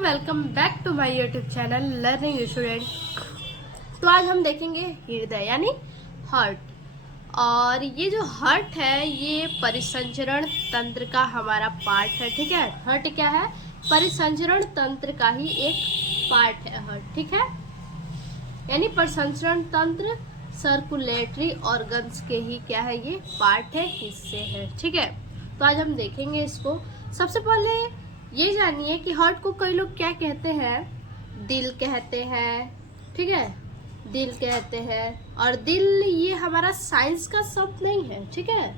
Welcome back to my YouTube channel learning student. तो आज हम देखेंगे हृदय यानी हार्ट। और ये जो हार्ट है ये परिसंचरण तंत्र का हमारा पार्ट है। ठीक है, हार्ट क्या है? परिसंचरण तंत्र का ही एक पार्ट है हार्ट। ठीक है, यानी परिसंचरण तंत्र सर्कुलेटरी ऑर्गन्स के ही क्या है, ये पार्ट है, हिस्से है। ठीक है, तो आज हम देखेंगे इसको। सबसे पहले ये जानिए कि हार्ट को कई लोग क्या कहते हैं, दिल कहते हैं। ठीक है, दिल कहते हैं। और दिल ये हमारा साइंस का शब्द नहीं है। ठीक है,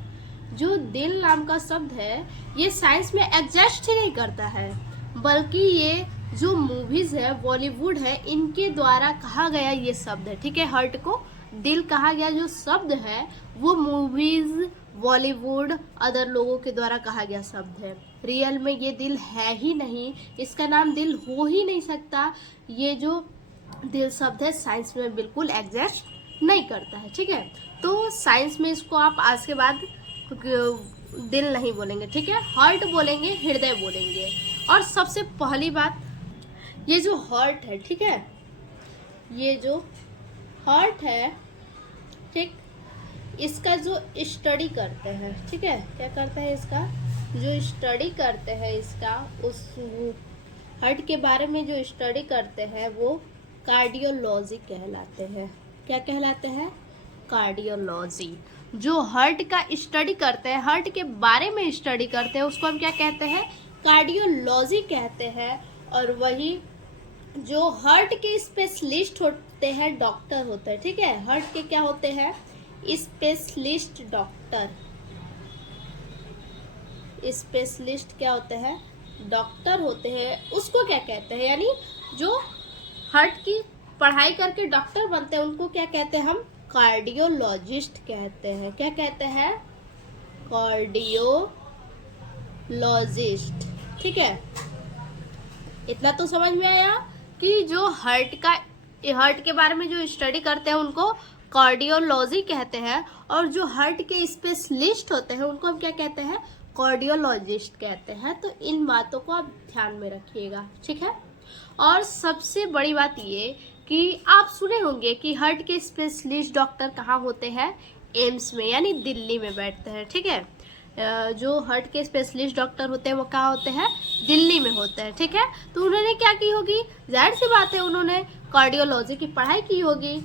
जो दिल नाम का शब्द है ये साइंस में एग्जिस्ट ही नहीं करता है, बल्कि ये जो मूवीज है, बॉलीवुड है, इनके द्वारा कहा गया ये शब्द है। ठीक है, हार्ट को दिल कहा गया जो शब्द है वो मूवीज, बॉलीवुड, अदर लोगों के द्वारा कहा गया शब्द है। रियल में ये दिल है ही नहीं, इसका नाम दिल हो ही नहीं सकता। ये जो दिल शब्द है साइंस में बिल्कुल एग्जिस्ट नहीं करता है। ठीक है, तो साइंस में इसको आप आज के बाद दिल नहीं बोलेंगे। ठीक है, हार्ट बोलेंगे, हृदय बोलेंगे। और सबसे पहली बात, ये जो हार्ट है, ठीक है, ये जो हार्ट है, ठीक, इसका जो स्टडी करते हैं, ठीक है, क्या करते हैं, इसका जो स्टडी करते हैं, इसका उस हार्ट के बारे में जो स्टडी करते हैं वो कार्डियोलॉजी कहलाते हैं। क्या कहलाते हैं? कार्डियोलॉजी। जो हार्ट का स्टडी करते हैं, हार्ट के बारे में स्टडी करते हैं, उसको हम क्या कहते हैं? कार्डियोलॉजी कहते हैं। और वही जो हार्ट के स्पेशलिस्ट होते हैं, डॉक्टर होते हैं। ठीक है, हार्ट के क्या होते हैं? Specialist doctor. स्पेशलिस्ट क्या होते हैं? डॉक्टर होते हैं। उसको क्या कहते हैं? यानी जो हार्ट की पढ़ाई करके डॉक्टर बनते हैं उनको क्या कहते हैं? हम कार्डियोलॉजिस्ट कहते हैं। क्या कहते हैं? कार्डियोलॉजिस्ट। ठीक है, इतना तो समझ में आया कि जो हार्ट के बारे में जो स्टडी करते हैं उनको कार्डियोलॉजी कहते हैं, और जो हार्ट के स्पेशलिस्ट होते हैं उनको हम क्या कहते हैं? कार्डियोलॉजिस्ट कहते हैं। तो इन बातों को आप ध्यान में रखिएगा। ठीक है, और सबसे बड़ी बात ये कि आप सुने होंगे कि हार्ट के स्पेशलिस्ट डॉक्टर कहाँ होते हैं? एम्स में, यानी दिल्ली में बैठते हैं। ठीक है, जो हार्ट के स्पेशलिस्ट डॉक्टर होते हैं वो कहाँ होते हैं? दिल्ली में होते हैं। ठीक है, तो उन्होंने क्या की होगी? जाहिर सी बात है उन्होंने कार्डियोलॉजी की पढ़ाई की होगी।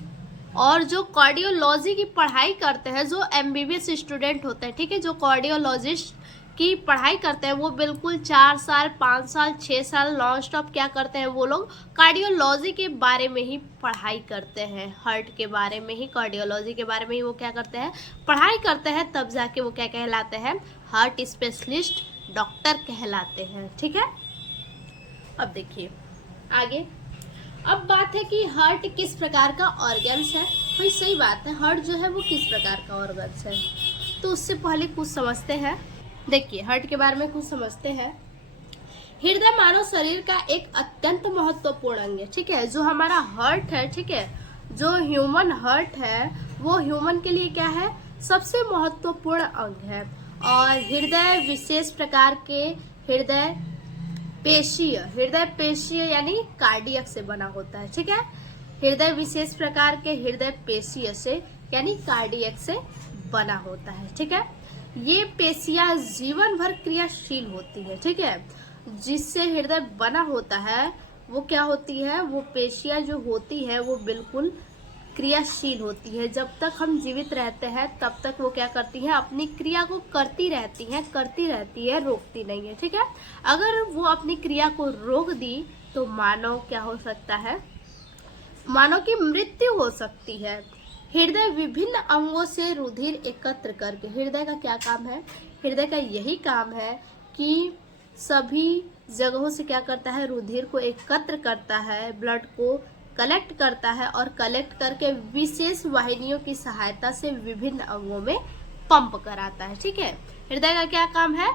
और जो कार्डियोलॉजी की पढ़ाई करते हैं, जो एमबीबीएस स्टूडेंट होते हैं, ठीक है, जो कार्डियोलॉजिस्ट की पढ़ाई करते हैं वो बिल्कुल 4 साल, 5 साल, 6 साल नॉन स्टॉप क्या करते हैं, वो लोग कार्डियोलॉजी के बारे में ही पढ़ाई करते हैं। हार्ट के बारे में ही, कार्डियोलॉजी के बारे में ही वो क्या करते हैं? पढ़ाई करते हैं। तब जाके वो क्या कहलाते हैं? हार्ट स्पेशलिस्ट डॉक्टर कहलाते हैं। ठीक है, अब देखिए आगे। अब बात है कि हार्ट किस प्रकार का ऑर्गन्स है। भाई सही बात है, हार्ट जो है वो किस प्रकार का ऑर्गन्स है, तो उससे पहले कुछ समझते हैं। देखिए, हार्ट के बारे में कुछ समझते हैं। हृदय मानव शरीर का एक अत्यंत महत्वपूर्ण अंग है। ठीक है, जो हमारा हार्ट है, ठीक है, जो ह्यूमन हार्ट है वो ह्यूमन के लिए क्या है? सबसे महत्वपूर्ण अंग है। और हृदय विशेष प्रकार के हृदय पेशीय यानी कार्डियक से बना होता है। ठीक है, हृदय विशेष प्रकार के हृदय पेशीय से यानी कार्डियक से बना होता है। ठीक है, ये पेशियां जीवन भर क्रियाशील होती है। ठीक है, जिससे हृदय बना होता है वो क्या होती है? वो पेशियां जो होती है वो बिल्कुल क्रियाशील होती है। जब तक हम जीवित रहते हैं तब तक वो क्या करती है? अपनी क्रिया को करती रहती है, रोकती नहीं है। ठीक है, अगर वो अपनी क्रिया को रोक दी तो मानव क्या हो सकता है? मानव की मृत्यु हो सकती है। हृदय विभिन्न अंगों से रुधिर एकत्र करके, हृदय का क्या काम है? हृदय का यही काम है कि सभी जगहों से क्या करता है? रुधिर को एकत्र करता है, ब्लड को कलेक्ट करता है, और कलेक्ट करके विशेष वाहिनियों की सहायता से विभिन्न अंगों में पंप कराता है। ठीक है, हृदय का क्या काम है?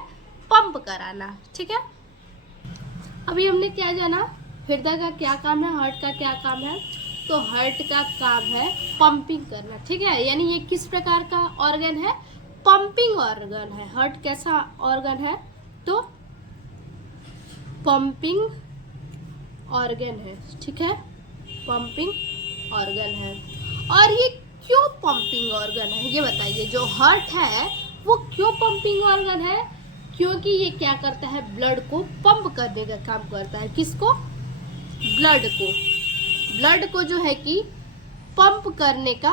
पंप कराना। ठीक है, अभी हमने क्या जाना? हृदय का क्या काम है, हार्ट का क्या काम है? तो हार्ट का काम है पंपिंग करना। ठीक है, यानी ये किस प्रकार का ऑर्गन है? पंपिंग ऑर्गन है। हार्ट कैसा ऑर्गन है? तो पंपिंग ऑर्गन है, ठीक है, पंपिंग ऑर्गन है। और ये क्यों पंपिंग ऑर्गन है ये बताइए। जो हार्ट है वो क्यों पंपिंग ऑर्गन है? क्योंकि ये क्या करता है, ब्लड को पंप करने का काम करता है। किसको? ब्लड को जो है कि पंप करने का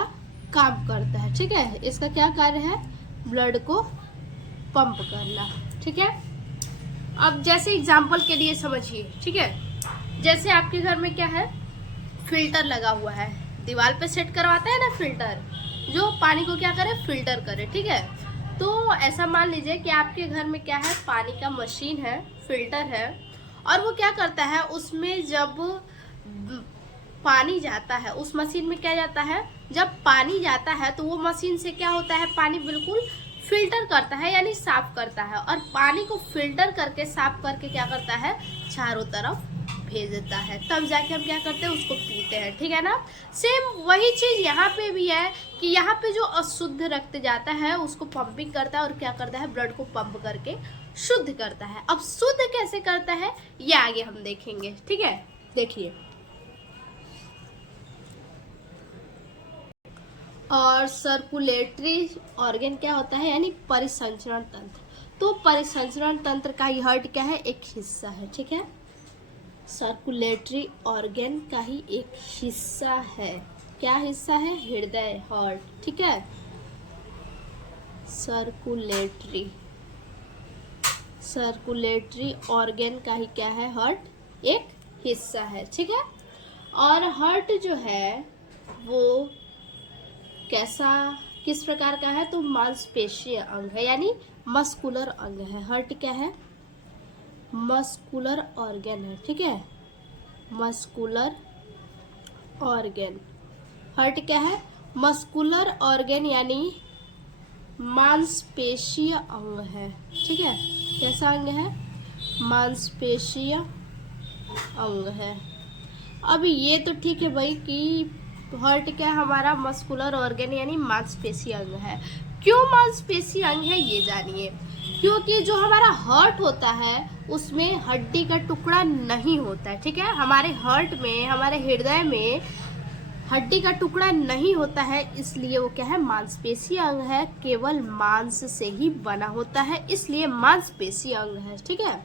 काम करता है, ठीक है। इसका क्या कार्य है? ब्लड को पंप करना, ठीक है। अब जैसे एग्जांपल के लिए समझिए, ठीक है। जैसे आपके घर में क्या है, फिल्टर लगा हुआ है, दीवार पे सेट करवाते हैं ना फिल्टर, जो पानी को क्या करे, फिल्टर करे, ठीक है। तो ऐसा मान लीजिए कि आपके घर में क्या है, पानी का मशीन है, फिल्टर है, और वो क्या करता है, उसमें जब पानी जाता है, उस मशीन में क्या जाता है, जब पानी जाता है तो वो मशीन से क्या होता है, पानी बिल्कुल फिल्टर करता है, यानी साफ करता है। और पानी को फिल्टर करके साफ करके क्या करता है, चारों तरफ भेज देता है। तब जाके हम क्या करते हैं, उसको पीते हैं, ठीक है ना। सेम वही चीज यहाँ पे भी है कि यहाँ पे जो अशुद्ध रक्त जाता है उसको पंपिंग करता है और क्या करता है, ब्लड को पंप करके शुद्ध करता है। अब शुद्ध कैसे करता है ये आगे हम देखेंगे, ठीक है। देखिए, और सर्कुलेटरी ऑर्गन क्या होता है, यानी परिसंचरण तंत्र। तो परिसंचरण तंत्र का ही हार्ट क्या है, एक हिस्सा है, ठीक है। सर्कुलेटरी ऑर्गन का ही एक हिस्सा है। क्या हिस्सा है? हृदय, हार्ट, ठीक है। सर्कुलेटरी ऑर्गन का ही क्या है, हार्ट एक हिस्सा है, ठीक है। और हार्ट जो है वो किस प्रकार का है, तो मांसपेशीय अंग है, यानी मस्कुलर अंग है। हार्ट क्या है, मस्कुलर ऑर्गन है, ठीक है। मस्कुलर ऑर्गन, हार्ट क्या है, मस्कुलर ऑर्गन, यानी मांसपेशीय अंग है, ठीक है। कैसा अंग है, मांसपेशीय अंग है। अब ये तो ठीक है भाई कि हार्ट क्या हमारा मस्कुलर ऑर्गन यानी मांसपेशीय अंग है। क्यों मांसपेशीय अंग है ये जानिए। क्योंकि जो हमारा हार्ट होता है उसमें हड्डी का टुकड़ा नहीं होता है, ठीक है। हमारे हार्ट में, हमारे हृदय में हड्डी का टुकड़ा नहीं होता है, इसलिए वो क्या है, मांसपेशीय अंग है। केवल मांस से ही बना होता है, इसलिए मांसपेशीय अंग है, ठीक है।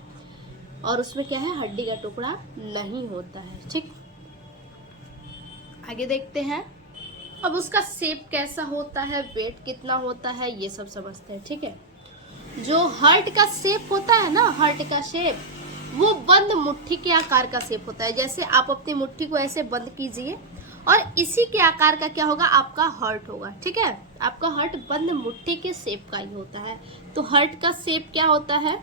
और उसमें क्या है, हड्डी का टुकड़ा नहीं होता है, ठीक। आगे देखते हैं। अब उसका शेप कैसा होता है, वेट कितना होता है, ये सब समझते हैं, ठीक है। जो हार्ट का शेप होता है ना, हार्ट का शेप वो बंद मुट्ठी के आकार का शेप होता है। जैसे आप अपनी मुट्ठी को ऐसे बंद कीजिए और इसी के आकार का क्या होगा, आपका हार्ट होगा, ठीक है। आपका हार्ट बंद मुट्ठी के शेप का ही होता है। तो हार्ट का शेप क्या होता है,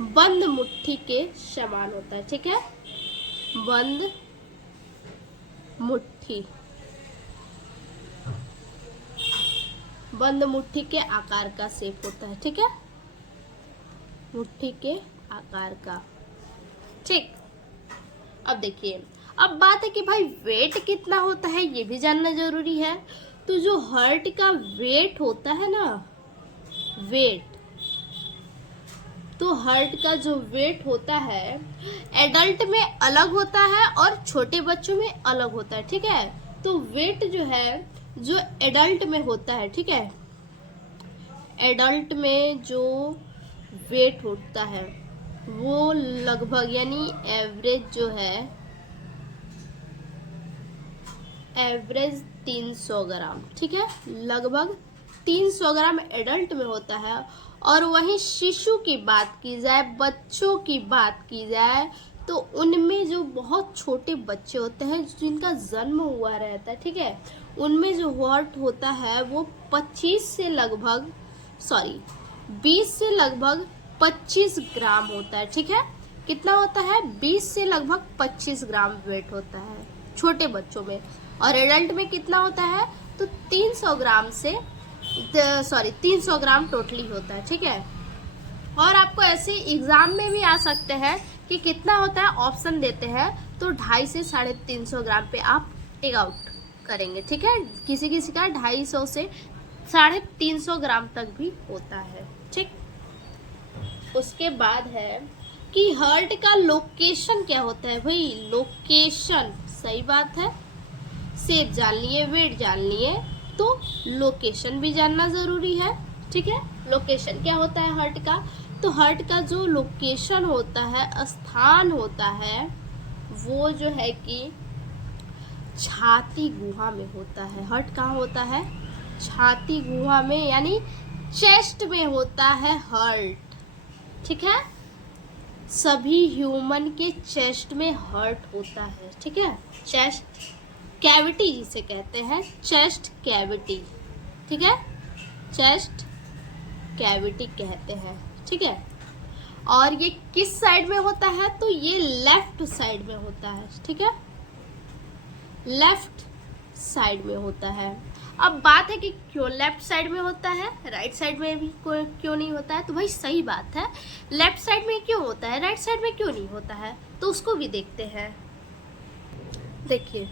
बंद मुट्ठी के समान होता है, ठीक है। बंद मुट्ठी के आकार का शेप होता है, ठीक है। मुट्ठी के आकार का, ठीक। अब देखिए, अब बात है कि भाई वेट कितना होता है ये भी जानना जरूरी है। तो जो हार्ट का वेट होता है ना, वेट, तो हार्ट का जो वेट होता है एडल्ट में अलग होता है और छोटे बच्चों में अलग होता है, ठीक है। तो वेट जो है, जो एडल्ट में होता है, ठीक है, एडल्ट में जो वेट होता है वो लगभग, यानी एवरेज जो है, एवरेज 300 ग्राम, ठीक है। लगभग 300 ग्राम एडल्ट में होता है। और वहीं शिशु की बात की जाए, बच्चों की बात की जाए, तो उनमें जो बहुत छोटे बच्चे होते हैं जिनका जन्म हुआ रहता है, ठीक है, उनमें जो वेट होता है वो 20 से लगभग 25 ग्राम होता है, ठीक है। कितना होता है, 20 से लगभग 25 ग्राम वेट होता है छोटे बच्चों में। और एडल्ट में कितना होता है, तो 300 ग्राम टोटली होता है, ठीक है। और आपको ऐसे एग्जाम में भी आ सकते हैं कि कितना होता है, ऑप्शन देते हैं, तो 250 से 350 ग्राम पे आप टेक आउट करेंगे, ठीक है। किसी किसी का 250 से 350 ग्राम तक भी होता है, ठीक। उसके बाद है कि हार्ट का लोकेशन क्या होता है भाई, लोकेशन, सही बात है। शेप जान लिए, वेट जान लिए, तो लोकेशन भी जानना जरूरी है, ठीक है। लोकेशन क्या होता है हार्ट का, तो हार्ट का जो लोकेशन होता है, स्थान होता है, वो जो है कि छाती गुहा में होता है। हार्ट कहाँ होता है, छाती गुहा में, यानी चेस्ट में होता है हार्ट, ठीक है। सभी ह्यूमन के चेस्ट में हार्ट होता है, ठीक है। चेस्ट कैविटी जिसे कहते हैं, चेस्ट कैविटी, ठीक है, चेस्ट कैविटी कहते हैं, ठीक है। और ये किस साइड में होता है, तो ये लेफ्ट साइड में होता है, ठीक है, लेफ्ट साइड में होता है। अब बात है कि क्यों लेफ्ट साइड में होता है, राइट साइड में भी क्यों नहीं होता है, तो भाई सही बात है, लेफ्ट साइड में क्यों होता है, राइट साइड में क्यों नहीं होता है, तो उसको भी देखते हैं। देखिए,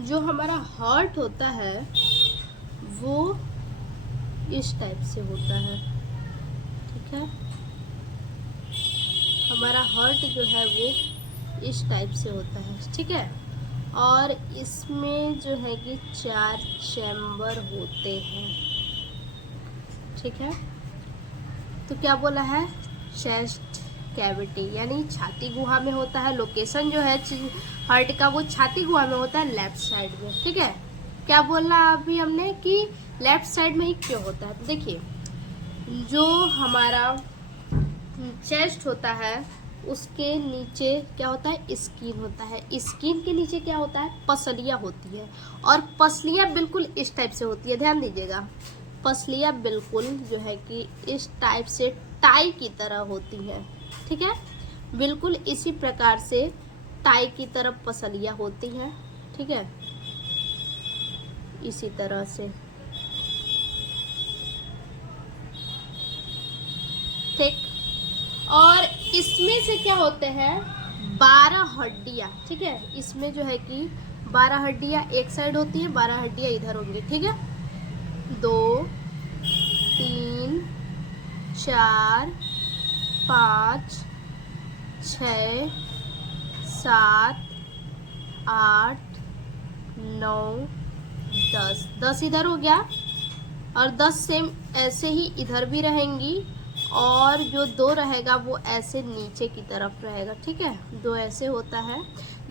जो हमारा हार्ट होता है वो इस टाइप से होता है, ठीक है। हमारा हार्ट जो है वो इस टाइप से होता है, ठीक है। और इसमें जो है कि 4 चैम्बर होते हैं, ठीक है। तो क्या बोला है, चेस्ट कैविटी, यानी छाती गुहा में होता है। लोकेशन जो है हार्ट का वो छाती गुहा में होता है, लेफ्ट साइड में, ठीक है। क्या बोलना अभी हमने कि लेफ्ट साइड में ही क्यों होता है, तो देखिए, जो हमारा चेस्ट होता है उसके नीचे क्या होता है, स्किन होता है। स्किन के नीचे क्या होता है, पसलियाँ होती है, और पसलियाँ बिल्कुल इस टाइप से होती है, ध्यान दीजिएगा। पसलियाँ बिल्कुल जो है कि इस टाइप से टाई की तरह होती है, ठीक है। बिल्कुल इसी प्रकार से टाई की तरफ पसलियाँ होती हैं, ठीक है, इसी तरह से, ठीक। और इसमें से क्या होते हैं, 12 हड्डियाँ, ठीक है। इसमें जो है कि 12 हड्डियाँ एक साइड होती है, 12 हड्डियाँ इधर होंगी, ठीक है। 2 3 4 5 6 7 8 9 10, 10 इधर हो गया, और 10 सेम ऐसे ही इधर भी रहेंगी, और जो 2 रहेगा वो ऐसे नीचे की तरफ रहेगा, ठीक है। 2 ऐसे होता है,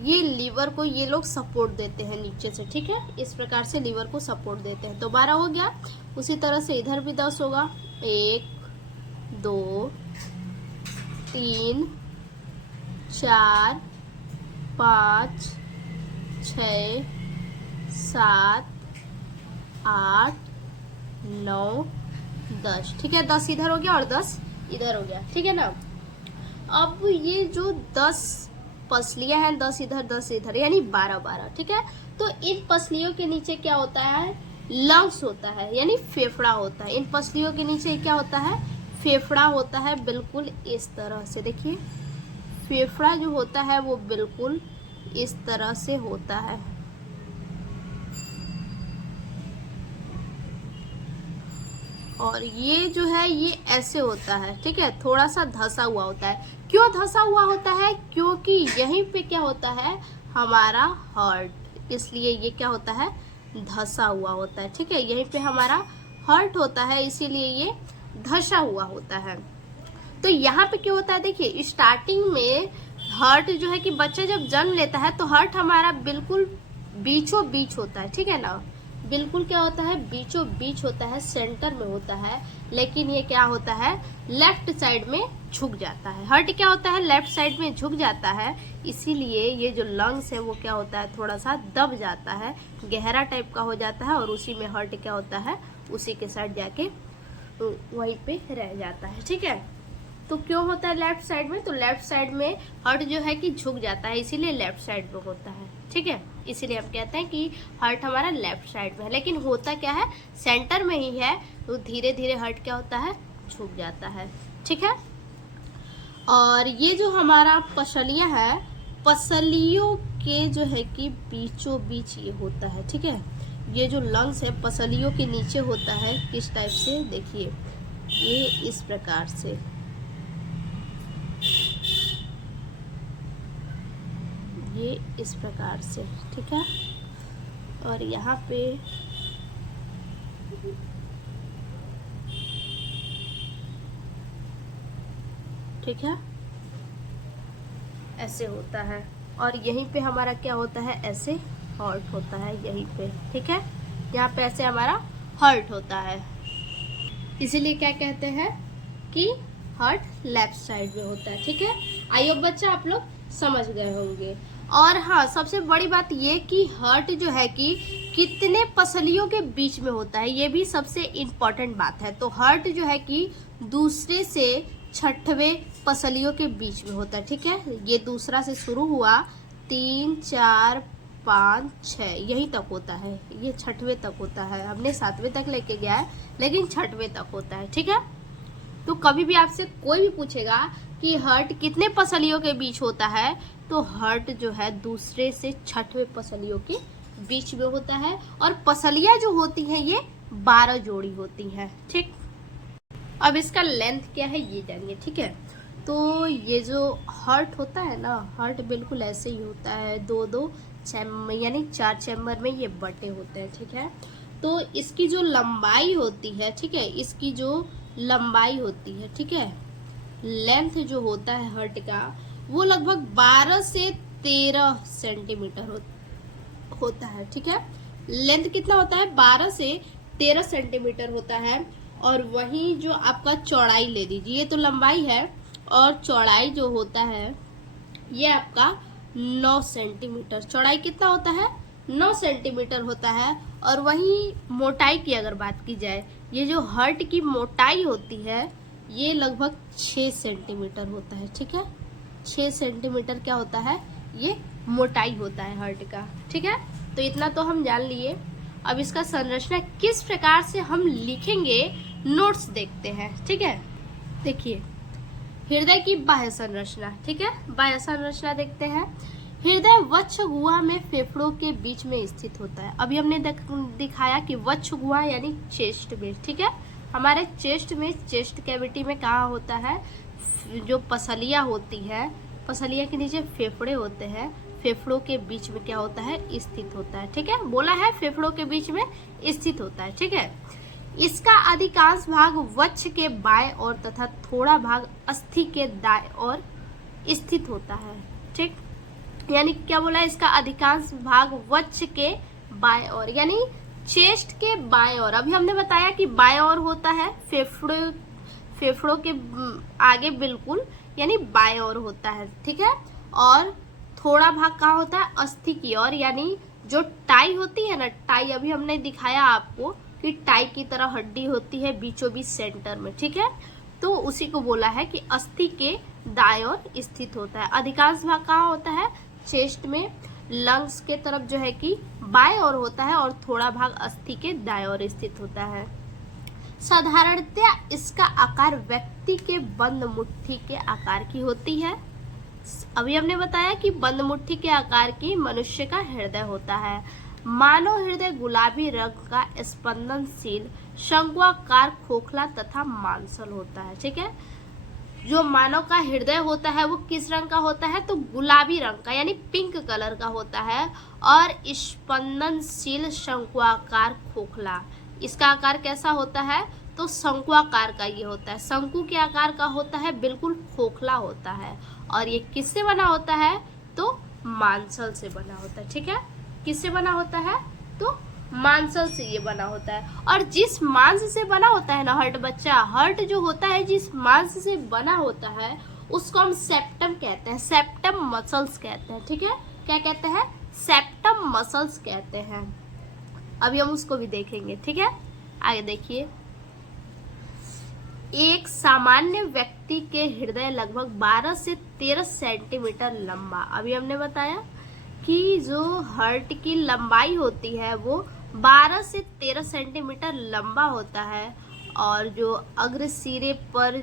ये लीवर को ये लोग सपोर्ट देते हैं नीचे से, ठीक है। इस प्रकार से लीवर को सपोर्ट देते हैं। तो 12 हो गया, उसी तरह से इधर भी 10 होगा, 1 2 3 4 5 6 7 8 9 10, ठीक है। 10 इधर हो गया और 10 इधर हो गया, ठीक है ना। अब ये जो 10 पसलियां हैं, 10 इधर 10 इधर, यानी 12, ठीक है। तो इन पसलियों के नीचे क्या होता है, लंग्स होता है, यानी फेफड़ा होता है। इन पसलियों के नीचे क्या होता है, फेफड़ा होता है, बिल्कुल इस तरह से। देखिए, फेफड़ा जो होता है वो बिल्कुल इस तरह से होता है, और ये जो है ये ऐसे होता है, ठीक है। थोड़ा सा धंसा हुआ होता है। क्यों धंसा हुआ होता है, क्योंकि यहीं पे क्या होता है, हमारा हार्ट, इसलिए ये क्या होता है, धंसा हुआ होता है, ठीक है। यहीं पे हमारा हार्ट होता है, इसीलिए ये धंसा हुआ होता है। तो यहाँ पे क्या होता है, देखिए, स्टार्टिंग में हार्ट जो है कि बच्चा जब जन्म लेता है तो हार्ट हमारा बिल्कुल बीचों बीच होता है, ठीक है ना। बिल्कुल क्या होता है, बीचों बीच होता है, सेंटर में होता है। लेकिन ये क्या होता है, लेफ्ट साइड में झुक जाता है। हार्ट क्या होता है, लेफ्ट साइड में झुक जाता है, इसीलिए ये जो लंग्स है वो क्या होता है, थोड़ा सा दब जाता है, गहरा टाइप का हो जाता है, और उसी में हार्ट क्या होता है, उसी के साइड जाके वहीं पे रह जाता है, ठीक है। तो क्यों होता है लेफ्ट साइड में, तो लेफ्ट साइड में हार्ट जो है कि झुक जाता है, इसीलिए लेफ्ट साइड में होता है, ठीक है। इसीलिए हम कहते हैं कि हार्ट हमारा लेफ्ट साइड में है, लेकिन होता क्या है, सेंटर में ही है, तो धीरे धीरे हार्ट क्या होता है, झुक जाता है, ठीक है। और ये जो हमारा पसलियाँ है, पसलियों के जो है कि बीचों बीच ये होता है, ठीक है। ये जो लंग्स है पसलियों के नीचे होता है, किस टाइप से, देखिए, ये इस प्रकार से, ये इस प्रकार से, ठीक है। और यहाँ पे ठीक है, ऐसे होता है। और यहीं पे हमारा क्या होता है, ऐसे हर्ट होता है यहीं पे, ठीक है। यहाँ पे ऐसे हमारा हर्ट होता है, इसीलिए क्या कहते हैं कि हर्ट लेफ्ट साइड में होता है, ठीक है। आई होप बच्चा आप लोग समझ गए होंगे। और हाँ, सबसे बड़ी बात ये कि हर्ट जो है कि कितने पसलियों के बीच में होता है, ये भी सबसे इम्पोर्टेंट बात है। तो हर्ट जो है कि दूसरे से छठवें पसलियों के बीच में होता है, ठीक है। ये दूसरा से शुरू हुआ, 3 4 5 6 यहीं तक होता है, ये छठवें तक होता है। हमने 7वें तक लेके गया है, लेकिन छठवें तक होता है, ठीक है। तो कभी भी आपसे कोई भी पूछेगा कि हर्ट कितने पसलियों के बीच होता है, तो हर्ट जो है दूसरे से छठवें पसलियों के बीच में होता है। और पसलियां जो होती हैं ये 12 जोड़ी होती हैं, ठीक। अब इसका लेंथ क्या है ये जानिए, ठीक है। तो ये जो हर्ट होता है ना, हर्ट बिल्कुल ऐसे ही होता है, 2-2 चैम्बर यानी 4 चैम्बर में ये बटे होते हैं, ठीक है। तो इसकी जो लंबाई होती है, ठीक है, इसकी जो लंबाई होती है, ठीक है, लेंथ जो होता है हर्ट का, वो लगभग 12 से 13 सेंटीमीटर होता है, ठीक है। लेंथ कितना होता है, 12 से 13 सेंटीमीटर होता है। और वही जो आपका चौड़ाई ले लीजिए, ये तो लंबाई है, और चौड़ाई जो होता है ये आपका 9 सेंटीमीटर। चौड़ाई कितना होता है, 9 सेंटीमीटर होता है। और वही मोटाई की अगर बात की जाए, ये जो हर्ट की मोटाई होती है ये लगभग 6 सेंटीमीटर होता है, ठीक है। 6 सेंटीमीटर क्या होता है, ये मोटाई होता है हर्ट का, ठीक है। तो इतना तो हम जान लिए। अब इसका संरचना किस प्रकार से हम लिखेंगे, नोट्स देखते हैं, ठीक है। देखिए, हृदय की बाह्य संरचना, ठीक है, बाह्य संरचना देखते हैं। हृदय वक्ष गुहा में फेफड़ों के बीच में स्थित होता है। अभी हमने दिखाया कि वक्ष गुहा यानी चेस्ट में, ठीक है। हमारे चेस्ट में, चेस्ट कैविटी में कहाँ होता है, जो पसलियां होती है, पसलियां के नीचे फेफड़े होते हैं, फेफड़ों के बीच में क्या होता है, स्थित होता है, ठीक है। बोला है फेफड़ों के बीच में स्थित होता है, ठीक है। इसका अधिकांश भाग वक्ष के बाएं ओर तथा थोड़ा भाग अस्थि के दाएं ओर स्थित होता है, ठीक। यानी क्या बोला, इसका अधिकांश भाग वक्ष के बाएं ओर यानी चेस्ट के बाएं ओर। अभी हमने बताया कि बाएं ओर होता है फेफड़ों के आगे बिल्कुल, यानी बाएं ओर होता है, ठीक है। और थोड़ा भाग कहाँ होता है, अस्थि की ओर, यानी जो टाई होती है ना, टाई अभी हमने दिखाया आपको कि टाई की तरह हड्डी होती है बीचों बीच सेंटर में, ठीक है। तो उसी को बोला है कि अस्थि के दाएं ओर स्थित होता है। अधिकांश भाग कहाँ होता है, चेस्ट में, लंग्स के तरफ जो है कि बाएं ओर होता है, और थोड़ा भाग अस्थि के दाएं ओर स्थित होता है। साधारणतया इसका आकार व्यक्ति के बंद मुट्ठी के आकार की होती है। अभी हमने बताया कि बंद मुट्ठी के आकार की मनुष्य का हृदय होता है। मानव हृदय गुलाबी रंग का स्पंदनशील शंक्वाकार खोखला तथा मांसल होता है, ठीक है। जो मानव का हृदय होता है वो किस रंग का होता है, तो गुलाबी रंग का यानी पिंक कलर का होता है। और स्पंदनशील शंक्वाकार खोखला, इसका आकार कैसा होता है, तो शंक्वाकार का ये होता है, शंकु के आकार का होता है, बिल्कुल खोखला होता है। और ये किससे बना होता है, तो मांसल से बना होता है, ठीक है। किससे बना होता है, तो मांसल से ये बना होता है। और जिस मांस से बना होता है ना हर्ट बच्चा, हर्ट जो होता है जिस मांस से बना होता है उसको हम सेप्टम कहते हैं, सेप्टम मसल्स कहते हैं, ठीक है। क्या कहते हैं, सेप्टम मसल्स कहते हैं। अभी हम उसको भी देखेंगे, ठीक है। आगे देखिए, एक सामान्य व्यक्ति के हृदय लगभग 12 से 13 सेंटीमीटर लंबा। अभी हमने बताया कि जो हर्ट की लंबाई होती है वो 12 से 13 सेंटीमीटर लंबा होता है। और जो अग्रसिरे पर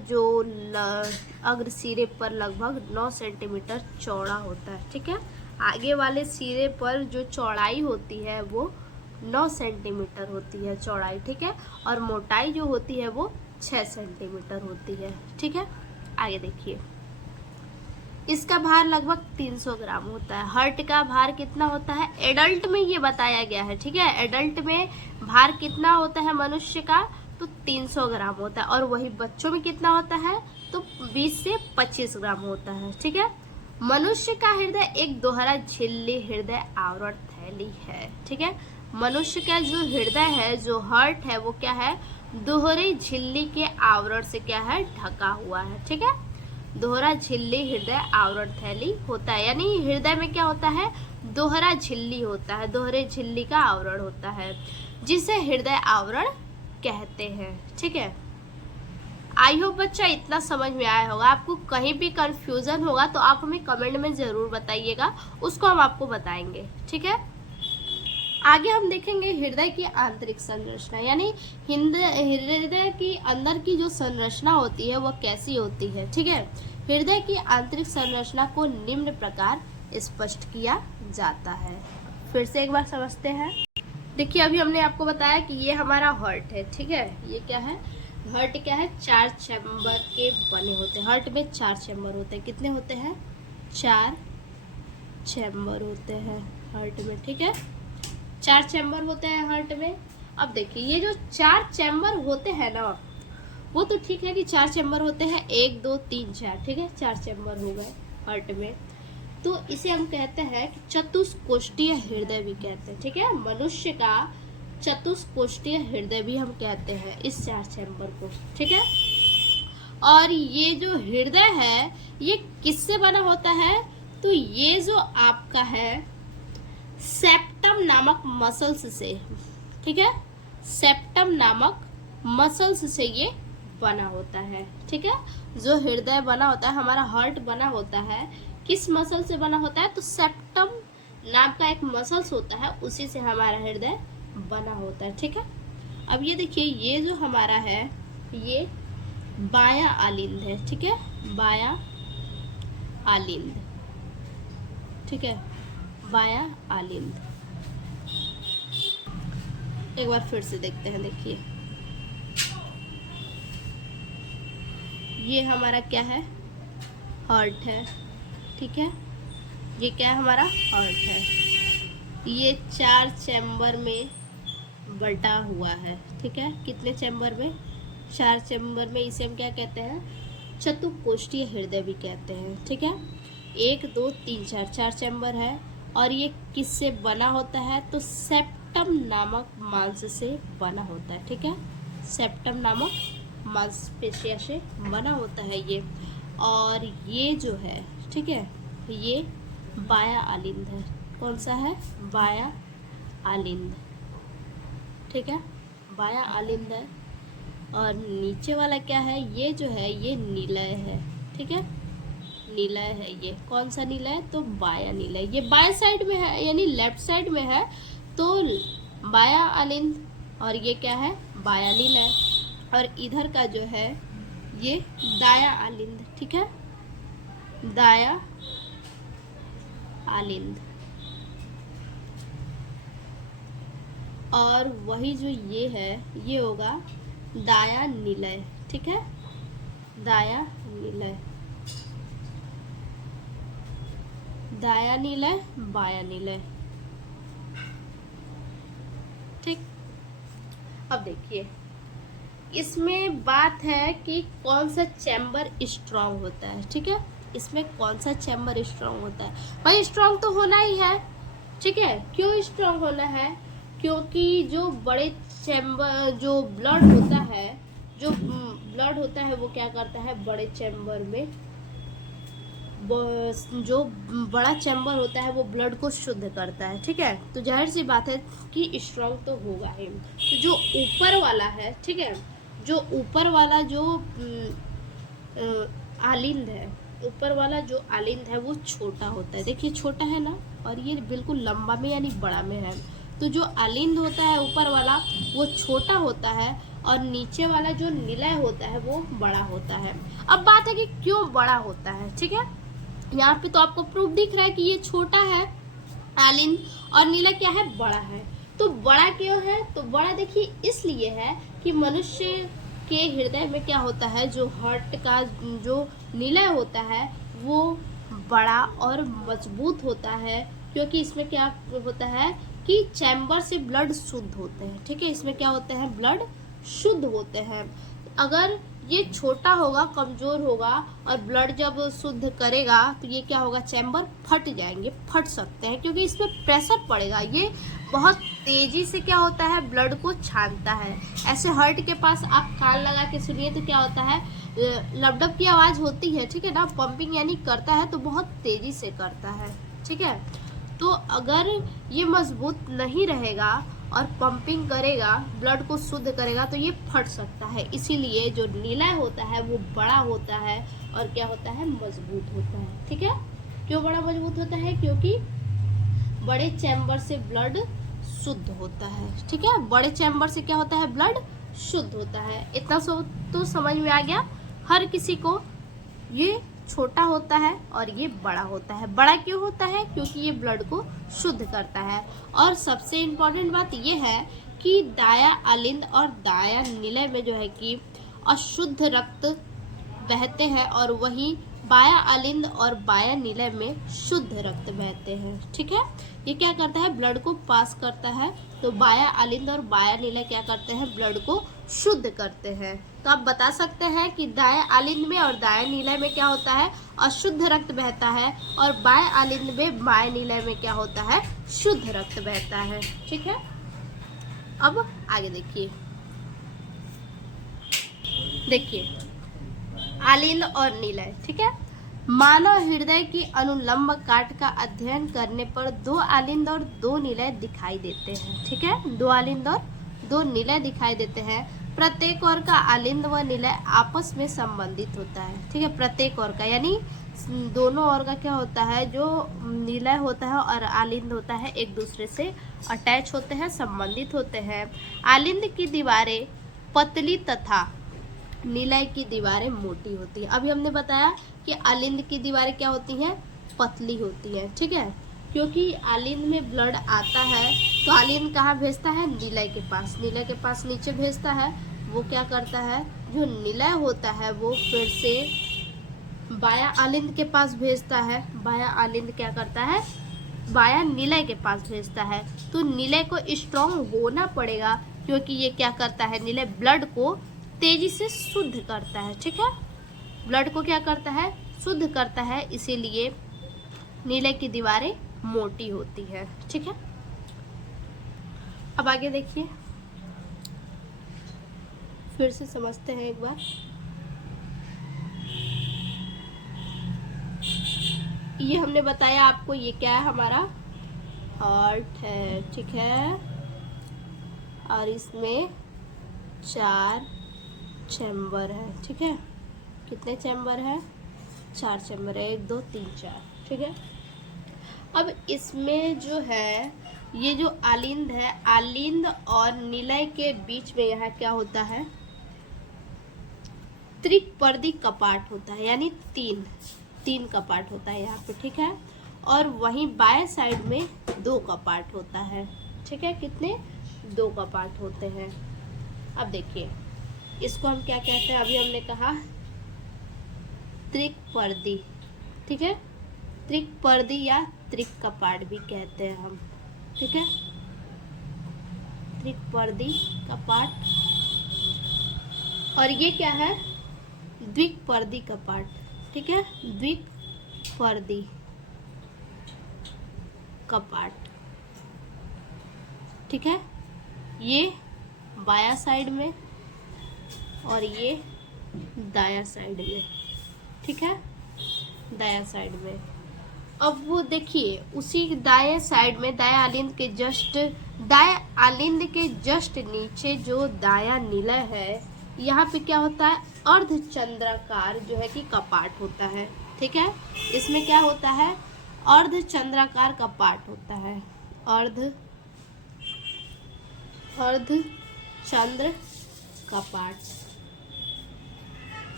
लगभग 9 सेंटीमीटर चौड़ा होता है, ठीक है। आगे वाले सिरे पर जो चौड़ाई होती है वो 9 सेंटीमीटर होती है चौड़ाई, ठीक है। और मोटाई जो होती है वो 6 सेंटीमीटर होती है, ठीक है। आगे देखिए, इसका भार लगभग 300 ग्राम होता है। हार्ट का भार कितना होता है एडल्ट में, ये बताया गया है, ठीक है। एडल्ट में भार कितना होता है मनुष्य का, तो 300 ग्राम होता है। और वही बच्चों में कितना होता है, तो 20 से 25 ग्राम होता है, ठीक है। मनुष्य का हृदय एक दोहरा झिल्ली हृदय आवरण थैली है, ठीक है। मनुष्य का जो हृदय है, जो हार्ट है, वो क्या है, दोहरे झिल्ली के आवरण से क्या है, ढका हुआ है, ठीक है। दोहरा झिल्ली हृदय आवरण थैली होता है, यानी हृदय में क्या होता है, दोहरा झिल्ली होता है, दोहरे झिल्ली का आवरण होता है, जिसे हृदय आवरण कहते हैं, ठीक है। आई होप बच्चा इतना समझ में आया होगा। आपको कहीं भी कंफ्यूजन होगा तो आप हमें कमेंट में जरूर बताइएगा, उसको हम आपको बताएंगे, ठीक है। आगे हम देखेंगे हृदय की आंतरिक संरचना, यानी हृदय की अंदर की जो संरचना होती है वह कैसी होती है, ठीक है। हृदय की आंतरिक संरचना को निम्न प्रकार स्पष्ट किया जाता है। फिर से एक बार समझते हैं। देखिए, अभी हमने आपको बताया कि ये हमारा हार्ट है, ठीक है। ये क्या है, हार्ट क्या है, 4 चैम्बर के बने होते हैं। हार्ट में 4 चैम्बर होते हैं। कितने होते हैं, 4 चैम्बर होते हैं हार्ट में, ठीक है। 4 चैम्बर होते हैं हार्ट में। अब देखिए, ये जो 4 चैम्बर होते हैं ना, वो तो ठीक है कि 4 चैम्बर होते हैं, 1 2 3 4, ठीक है, 4 चैम्बर हो गए हार्ट में। तो इसे हम कहते हैं कि चतुष्कोष्ठीय हृदय भी कहते हैं, ठीक है। मनुष्य का चतुष्कोष्ठीय हृदय भी हम कहते हैं इस 4 चैम्बर को, ठीक है। और ये जो हृदय है, ये किससे बना होता है, तो ये जो आपका है सेप्टम नामक मसल्स से, ठीक है, सेप्टम नामक मसल्स से ये बना होता है, ठीक है। जो हृदय बना होता है, हमारा हार्ट बना होता है, किस मसल से बना होता है, तो सेप्टम नाम का एक मसल्स होता है, उसी से हमारा हृदय बना होता है, ठीक है। अब ये देखिए, ये जो हमारा है, ये बायां आलिंद है, ठीक है, बायां आलिंद, ठीक है, बायां आलिंद। एक बार फिर से देखते हैं। देखिए, ये हमारा क्या है, हार्ट है, ठीक है। ये क्या है, हमारा हार्ट है। ये 4 चैम्बर में बटा हुआ है, ठीक है। कितने चैम्बर में, 4 चैम्बर में। इसे हम क्या कहते हैं, चतुष्कोष्ठीय हृदय भी कहते हैं, ठीक है। 1 2 3 4, 4 चैम्बर है। और ये किससे बना होता है, तो सेप्टम नामक मांस से बना होता है, ठीक है। सेप्टम नामक मांसपेशिया से बना होता है ये। और ये जो है, ठीक है, ये बायां आलिंद है। कौन सा है, बायां आलिंद, ठीक है, बायां आलिंद है। और नीचे वाला क्या है, ये जो है, ये निलय है, ठीक है, निलय है। ये कौन सा निलय है, तो बायां निलय। ये बाएं साइड में है, यानी लेफ्ट साइड में है, तो बायां आलिंद। और ये क्या है, बायां निलय। और इधर का जो है, ये दायां आलिंद, ठीक है, दायां आलिंद। और वही जो ये है, ये होगा दायां निलय, ठीक है, दायां निलय, दायां निलय, बायां निलय, ठीक। अब देखिए, इसमें बात है कि कौन सा चैम्बर स्ट्रांग होता है, ठीक है। इसमें कौन सा चैम्बर स्ट्रांग होता है, भाई स्ट्रांग तो होना ही है, ठीक है। क्यों स्ट्रांग होना है, क्योंकि जो बड़े चैम्बर, जो ब्लड होता है, जो ब्लड होता है, वो क्या करता है, बड़े चैम्बर में, जो बड़ा चैम्बर होता है वो ब्लड को शुद्ध करता है, ठीक है। तो जाहिर सी बात है कि स्ट्रांग तो होगा ही। तो जो ऊपर वाला है, ठीक है, जो ऊपर वाला जो आलिंद है, ऊपर वाला जो आलिंद है वो छोटा होता है। देखिए, छोटा है ना, और ये बिल्कुल लंबा में यानी बड़ा में है। तो जो आलिंद होता है ऊपर वाला, वो छोटा होता है, और नीचे वाला जो निलय होता है वो बड़ा होता है। अब बात है कि क्यों बड़ा होता है, ठीक है। यहाँ पे तो आपको प्रूफ दिख रहा है कि ये छोटा है आलिंद, और नीला क्या है, बड़ा है। तो बड़ा क्यों है, तो बड़ा देखिए इसलिए है कि मनुष्य के हृदय में क्या होता है, जो हार्ट का जो निलय होता है वो बड़ा और मजबूत होता है, क्योंकि इसमें क्या होता है कि चैम्बर से ब्लड शुद्ध होते हैं। ठीक है, इसमें क्या होते हैं, ब्लड शुद्ध होते हैं। अगर ये छोटा होगा, कमजोर होगा और ब्लड जब शुद्ध करेगा तो ये क्या होगा, चैम्बर फट जाएंगे, फट सकते हैं, क्योंकि इसमें प्रेशर पड़ेगा। ये बहुत तेजी से क्या होता है, ब्लड को छानता है। ऐसे हार्ट के पास आप कान लगा के सुनिए तो क्या होता है, लबडब की आवाज होती है। ठीक है ना, पंपिंग यानी करता है तो बहुत तेजी से करता है। ठीक है, तो अगर ये मजबूत नहीं रहेगा और पंपिंग करेगा, ब्लड को शुद्ध करेगा, तो ये फट सकता है। इसीलिए जो निलय होता है वो बड़ा होता है और क्या होता है, मजबूत होता है। ठीक है, क्यों बड़ा मजबूत होता है, क्योंकि बड़े चैम्बर से ब्लड शुद्ध होता है। ठीक है, बड़े चैम्बर से क्या होता है, ब्लड शुद्ध होता है। इतना तो समझ में आ गया हर किसी को। ये छोटा होता है और ये बड़ा होता है। बड़ा क्यों होता है, क्योंकि ये ब्लड को शुद्ध करता है। और सबसे इम्पोर्टेंट बात ये है कि दाया अलिंद और दाया निलय में जो है कि अशुद्ध रक्त बहते हैं और वहीं बाया अलिंद और बाया निलय में शुद्ध रक्त बहते हैं। ठीक है, ये क्या करता है, ब्लड को पास करता है। तो बाया अलिंद और बाया निलय क्या करते हैं, ब्लड को शुद्ध करते हैं। तो आप बता सकते हैं कि दाया अलिंद में और दाया निलय में क्या होता है, अशुद्ध रक्त बहता है, और बाया अलिंद में बाया निलय में क्या होता है, शुद्ध रक्त बहता है। ठीक है, अब आगे देखिए अलिंद और निलय। ठीक है, मानव हृदय की अनुलंब काट का अध्ययन करने पर 2 अलिंद और 2 निलय दिखाई देते हैं। ठीक है, 2 अलिंद और 2 निलय दिखाई देते हैं। प्रत्येक ओर का अलिंद व निलय आपस में संबंधित होता है। ठीक है, प्रत्येक ओर का यानी दोनों ओर का क्या होता है, जो निलय होता है और अलिंद होता है एक दूसरे से अटैच होते हैं, संबंधित होते हैं। अलिंद की दीवारें पतली तथा निलय की दीवारें मोटी होती है। अभी हमने बताया कि अलिंद की दीवारें क्या होती हैं, पतली होती है। ठीक है, क्योंकि अलिंद में ब्लड आता है तो अलिंद कहाँ भेजता है, निलय के पास। निलय के पास नीचे भेजता है, वो क्या करता है, जो निलय होता है वो फिर से बाया अलिंद के पास भेजता है। बाया अलिंद क्या करता है, बाया निलय के पास भेजता है। तो निलय को स्ट्रॉन्ग होना पड़ेगा, क्योंकि ये क्या करता है, निलय ब्लड को तेजी से शुद्ध करता है। ठीक है, ब्लड को क्या करता है, शुद्ध करता है, इसीलिए निलय की दीवारें मोटी होती है। ठीक है, अब आगे देखिए, फिर से समझते हैं एक बार। ये हमने बताया आपको, ये क्या है, हमारा हार्ट है। ठीक है, और इसमें 4 चैम्बर है। ठीक है, कितने चैम्बर है, 4 चैम्बर है, 1 2 3 4। ठीक है, अब इसमें जो है, ये जो अलिंद है, अलिंद और निलय के बीच में यहाँ क्या होता है, त्रिपर्दी कपाट होता है, यानी 3 कपाट होता है यहाँ पे। ठीक है, और वहीं बाएं साइड में 2 कपाट होता है। ठीक है, कितने, 2 कपाट होते हैं। अब देखिए इसको हम क्या कहते हैं, अभी हमने कहा त्रिपर्दी। ठीक है, त्रिपर्दी या त्रिक कपाट भी कहते हैं हम। ठीक है, त्रिपर्दी कपाट। और ये क्या है, द्विपर्दी कपाट। ठीक है, द्विपर्दी कपाट। ठीक है, ये बाया साइड में और ये दाया साइड में। ठीक है, दाया साइड में। अब वो देखिए, उसी दाएं साइड में दाया अलिंद के जस्ट नीचे जो दाया निलय है, यहाँ पे क्या होता है, अर्धचंद्राकार जो है कि कपाट होता है। ठीक है, इसमें क्या होता है, अर्धचंद्राकार कपाट होता है।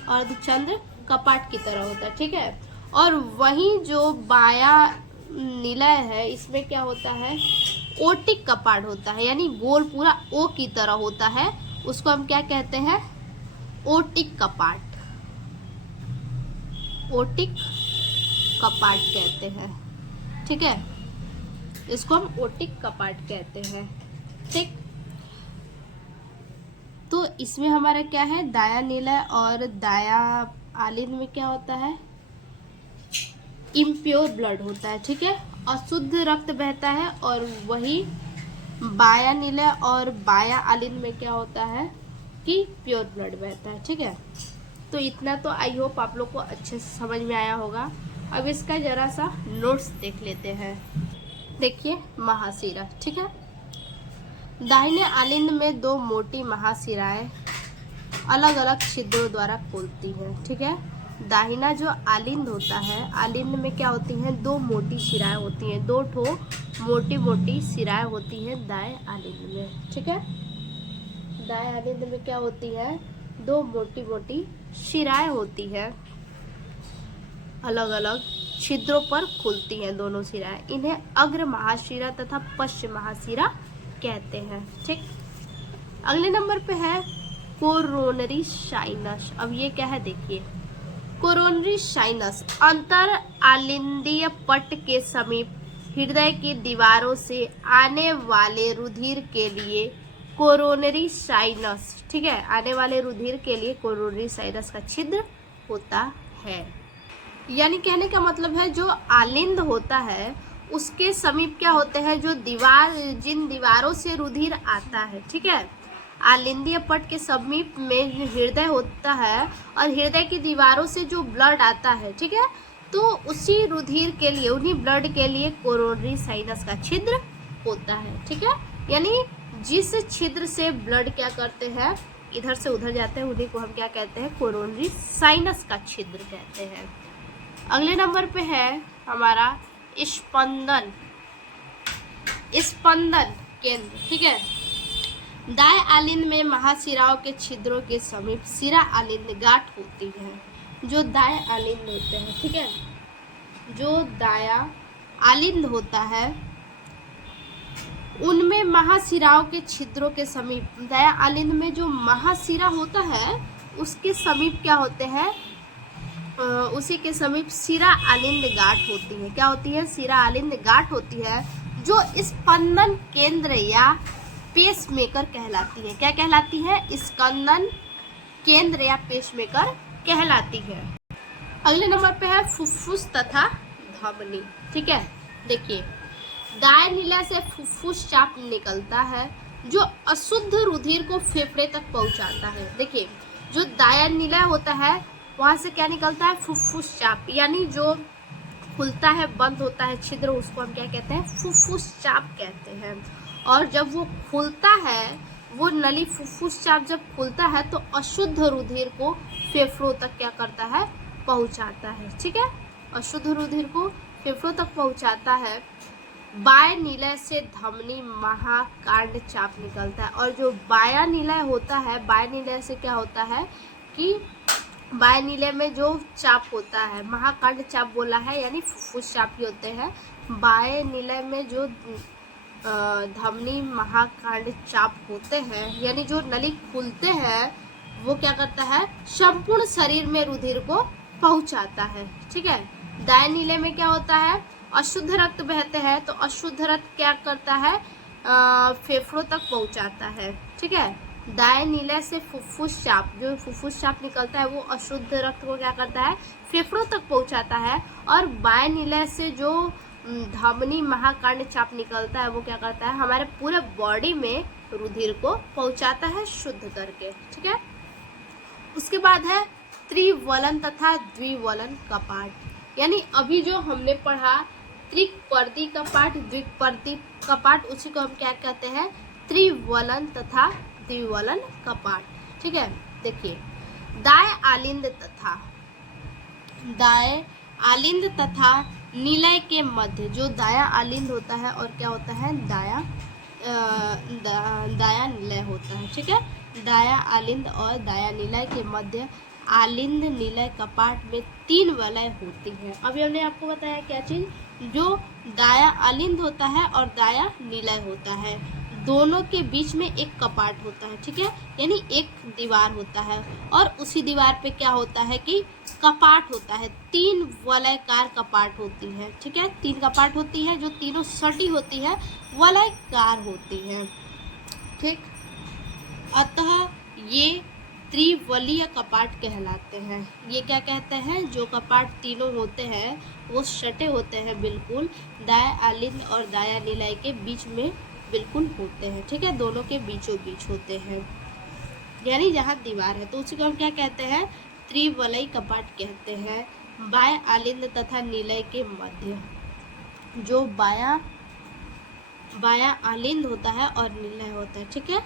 अर्धचंद्र कपाट की तरह होता है। ठीक है, और वहीं जो बाया निलय है, इसमें क्या होता है, ओटिक कपाट होता है, यानी गोल पूरा ओ की तरह होता है। उसको हम क्या कहते हैं, ओटिक कपाट। ओटिक कपाट कहते हैं। ठीक है, इसको हम ओटिक कपाट कहते हैं। ठीक, तो इसमें हमारा क्या है, दाया निलय और दाया आलिंद में क्या होता है, इम्प्योर ब्लड होता है। ठीक है, अशुद्ध रक्त बहता है। और वही बाया निलय और बाया आलिंद में क्या होता है कि प्योर ब्लड बहता है। ठीक है, तो इतना तो आई होप आप लोग को अच्छे से समझ में आया होगा। अब इसका जरा सा नोट्स देख लेते हैं। देखिए महाशिरा। ठीक है, दाहिने आलिंद में दो मोटी महाशिराएं अलग अलग छिद्रों द्वारा खोलती हैं। ठीक है, दाहिना जो आलिंद होता है, आलिंद में क्या होती हैं, दो मोटी शिराएं होती हैं, दो ठो मोटी मोटी शिराएं होती हैं दाएं आलिंद में। ठीक है, दाएं आलिंद में क्या होती है, दो मोटी मोटी शिराएं होती हैं, अलग अलग छिद्रों पर खुलती हैं दोनों शिराएं। इन्हें अग्र महाशिरा तथा पश्चिम महाशिरा कहते हैं। ठीक, अगले नंबर पे है कोरोनरी साइनस। अब ये क्या है देखिए, कोरोनरी साइनस अंतर आलिंदीय पट्ट के समीप हृदय की दीवारों से आने वाले रुधिर के लिए कोरोनरी साइनस, ठीक है, आने वाले रुधिर के लिए कोरोनरी साइनस का छिद्र होता है। यानी कहने का मतलब है जो आलिंद होता है उसके समीप क्या होते हैं, जो दीवार, जिन दीवारों से रुधिर आता है, ठीक है, आलिंदीय पट्ट के समीप में हृदय होता है और हृदय की दीवारों से जो ब्लड आता है, ठीक है, तो उसी रुधिर के लिए, उन्हीं ब्लड के लिए कोरोनरी साइनस का छिद्र होता है। ठीक है, यानी जिस छिद्र से ब्लड क्या करते हैं, इधर से उधर जाते हैं, उन्हीं को हम क्या कहते हैं, कोरोनरी साइनस का छिद्र कहते हैं। अगले नंबर पे है हमारा स्पंदन, स्पंदन केंद्र। ठीक है, दाएं आलिंद में महाशिराओं के छिद्रों के समीप शिरा आलिंद गांठ होती है, जो दाएं आलिंद होते हैं। ठीक है, जो दाया आलिंद होता है उनमें महाशिराओं के छिद्रों के समीप, दाया आलिंद में जो महाशिरा होता है उसके समीप क्या होते हैं, उसी के समीप शिरा आलिंद गांठ होती है। क्या होती है, शिरा आलिंद गांठ होती है, जो स्पंदन केंद्र या पेसमेकर कहलाती है। क्या कहलाती है, स्पंदन केंद्र या पेसमेकर कहलाती है। अगले नंबर पे है फुफ्फुस तथा धमनी। ठीक है, देखिए दाएं नीला से फुफ्फुस चाप निकलता है जो अशुद्ध रुधिर को फेफड़े तक पहुंचाता है। देखिए जो दाया नीला होता है वहां से क्या निकलता है, फुफ्फुस चाप, यानी जो खुलता है, बंद होता है छिद्र, उसको हम क्या कहते हैं, फुफ्फुस चाप कहते हैं। और जब वो खुलता है, वो नली फुफ्फुस चाप जब खुलता है तो अशुद्ध रुधिर को फेफड़ों तक क्या करता है, पहुंचाता है। ठीक है, अशुद्ध रुधिर को फेफड़ों तक पहुंचाता है। बाएं नीलय से धमनी महाकांड चाप निकलता है। और जो बाया नीलय होता है, बाएं नीलय से क्या होता है कि बाएं नीलय में जो चाप होता है, महाकांड चाप बोला है, यानी फुफ्फुस चाप ही होते हैं। बाएं नीलय में जो धमनी महाकांड चाप होते हैं, यानी जो नली खुलते हैं, वो क्या करता है, संपूर्ण शरीर में रुधिर को पहुंचाता है। ठीक है, दाएं नीले में क्या होता है, अशुद्ध रक्त बहते हैं, तो अशुद्ध रक्त क्या करता है, फेफड़ों तक पहुंचाता है। ठीक है, दाएं नीले से फुफ्फुस चाप, जो फुफ्फुस चाप निकलता है वो अशुद्ध रक्त को क्या करता है, फेफड़ों तक पहुंचाता है। और बाएं नीले से जो धमनी महाकांड चाप निकलता है वो क्या करता है, हमारे पूरे बॉडी में रुधिर को पहुंचाता है शुद्ध करके। ठीक है, उसके बाद है त्रिवलन तथा द्विवलन कपाट। यानी अभी जो हमने पढ़ा त्रिपर्दी कपाट, द्विपर्दी कपाट, उसी को हम क्या कहते हैं, त्रिवलन तथा द्विवलन कपाट। ठीक है, देखिए दाएं आलिंद तथा नीलय के मध्य, जो दाया आलिंद होता है और क्या होता है, दाया नीलय होता है। ठीक है, दाया आलिंद और दाया नीलय के मध्य आलिंद नीलय कपाट में 3 वलय होती है। अभी हमने आपको बताया क्या चीज, जो दाया आलिंद होता है और दाया नीलय होता है, दोनों के बीच में एक कपाट होता है, ठीक है, यानी एक दीवार होता है और उसी दीवार पे क्या होता है कि कपाट होता है, 3 वलयाकार कपाट होती है, ठीक है, 3 कपाट होती है जो तीनों सटी होती है, वलयाकार होती है, ठीक। अतः ये त्रिवलीय कपाट कहलाते हैं। ये क्या कहते हैं, जो कपाट तीनों होते हैं वो सटे होते हैं, बिल्कुल दाया आलिंद और दाया निलय के बीच में बिल्कुल होते हैं, ठीक है, दोनों के बीचों बीच होते हैं, यानी जहाँ दीवार है तो उसी को हम क्या कहते हैं, त्रिवलयी कपाट कहते हैं। बाया आलिंद तथा निलय के मध्य, जो बाया आलिंद होता है और निलय होता है, ठीक है,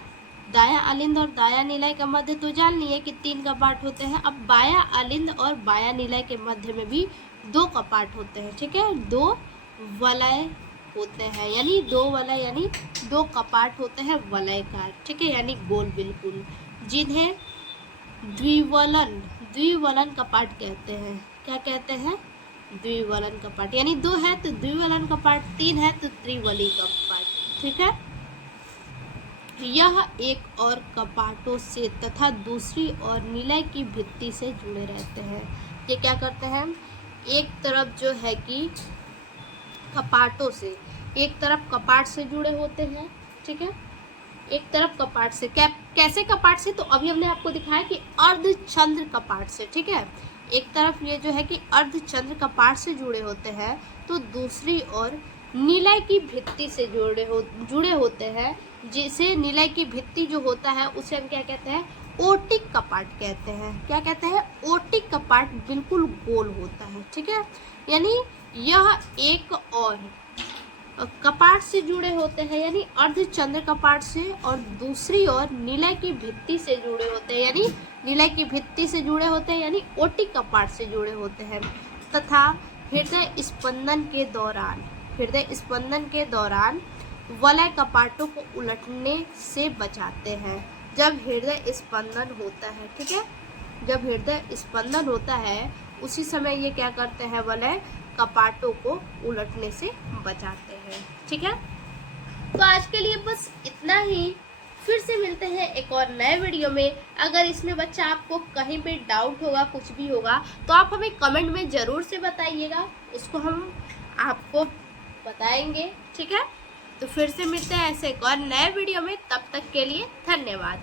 दाया आलिंद और दाया निलय का मध्य तो जान लिए कि 3 कपाट होते हैं। अब बाया आलिंद और बाया निलय के मध्य में भी 2 कपाट होते हैं, ठीक है, 2 वलय होते हैं, यानी 2 वलय यानी 2 कपाट होते हैं वलयकार, ठीक है, यानी गोल बिल्कुल, जिन्हें द्विवलन कपाट कहते हैं। क्या कहते हैं, द्विवलन कपाट, यानी 2 है तो द्विवलन कपाट, 3 है तो त्रिवली कपाट, ठीक है। यह एक और कपाटों से तथा दूसरी और निलय की भित्ति से जुड़े रहते हैं। ये क्या करते हैं, एक तरफ जो है कि कपाटों से, एक तरफ कपाट से जुड़े होते हैं, ठीक है, एक तरफ कपाट से, कैसे कपाट से, तो अभी हमने आपको दिखाया कि अर्धचंद्र कपाट से, ठीक है, एक तरफ ये जो है कि अर्धचंद्र कपाट से जुड़े होते हैं तो दूसरी ओर निलय की भित्ति से जुड़े होते हैं, जिसे निलय की भित्ति जो होता है उसे हम क्या कहते हैं, ओटिक कपाट कहते हैं। क्या कहते हैं, ओटिक कपाट बिल्कुल गोल होता है, ठीक है, यानी यह एक और कपाट से जुड़े होते हैं, यानी अर्धचंद्र कपाट से, और दूसरी ओर निलय की भित्ति से जुड़े होते हैं, यानी निलय की भित्ति से जुड़े होते हैं, यानी ओटिक कपाट से जुड़े होते हैं, तथा हृदय स्पंदन के दौरान वलय कपाटों को उलटने से बचाते हैं। जब हृदय स्पंदन होता है, ठीक है, जब हृदय स्पंदन होता है उसी समय ये क्या करते हैं, वलय कपाटों को उलटने से बचाते हैं, ठीक है। तो आज के लिए बस इतना ही, फिर से मिलते हैं एक और नए वीडियो में। अगर इसमें बच्चा आपको कहीं पे डाउट होगा, कुछ भी होगा, तो आप हमें कमेंट में ज़रूर से बताइएगा, उसको हम आपको बताएंगे, ठीक है। तो फिर से मिलते हैं ऐसे एक और नए वीडियो में, तब तक के लिए धन्यवाद।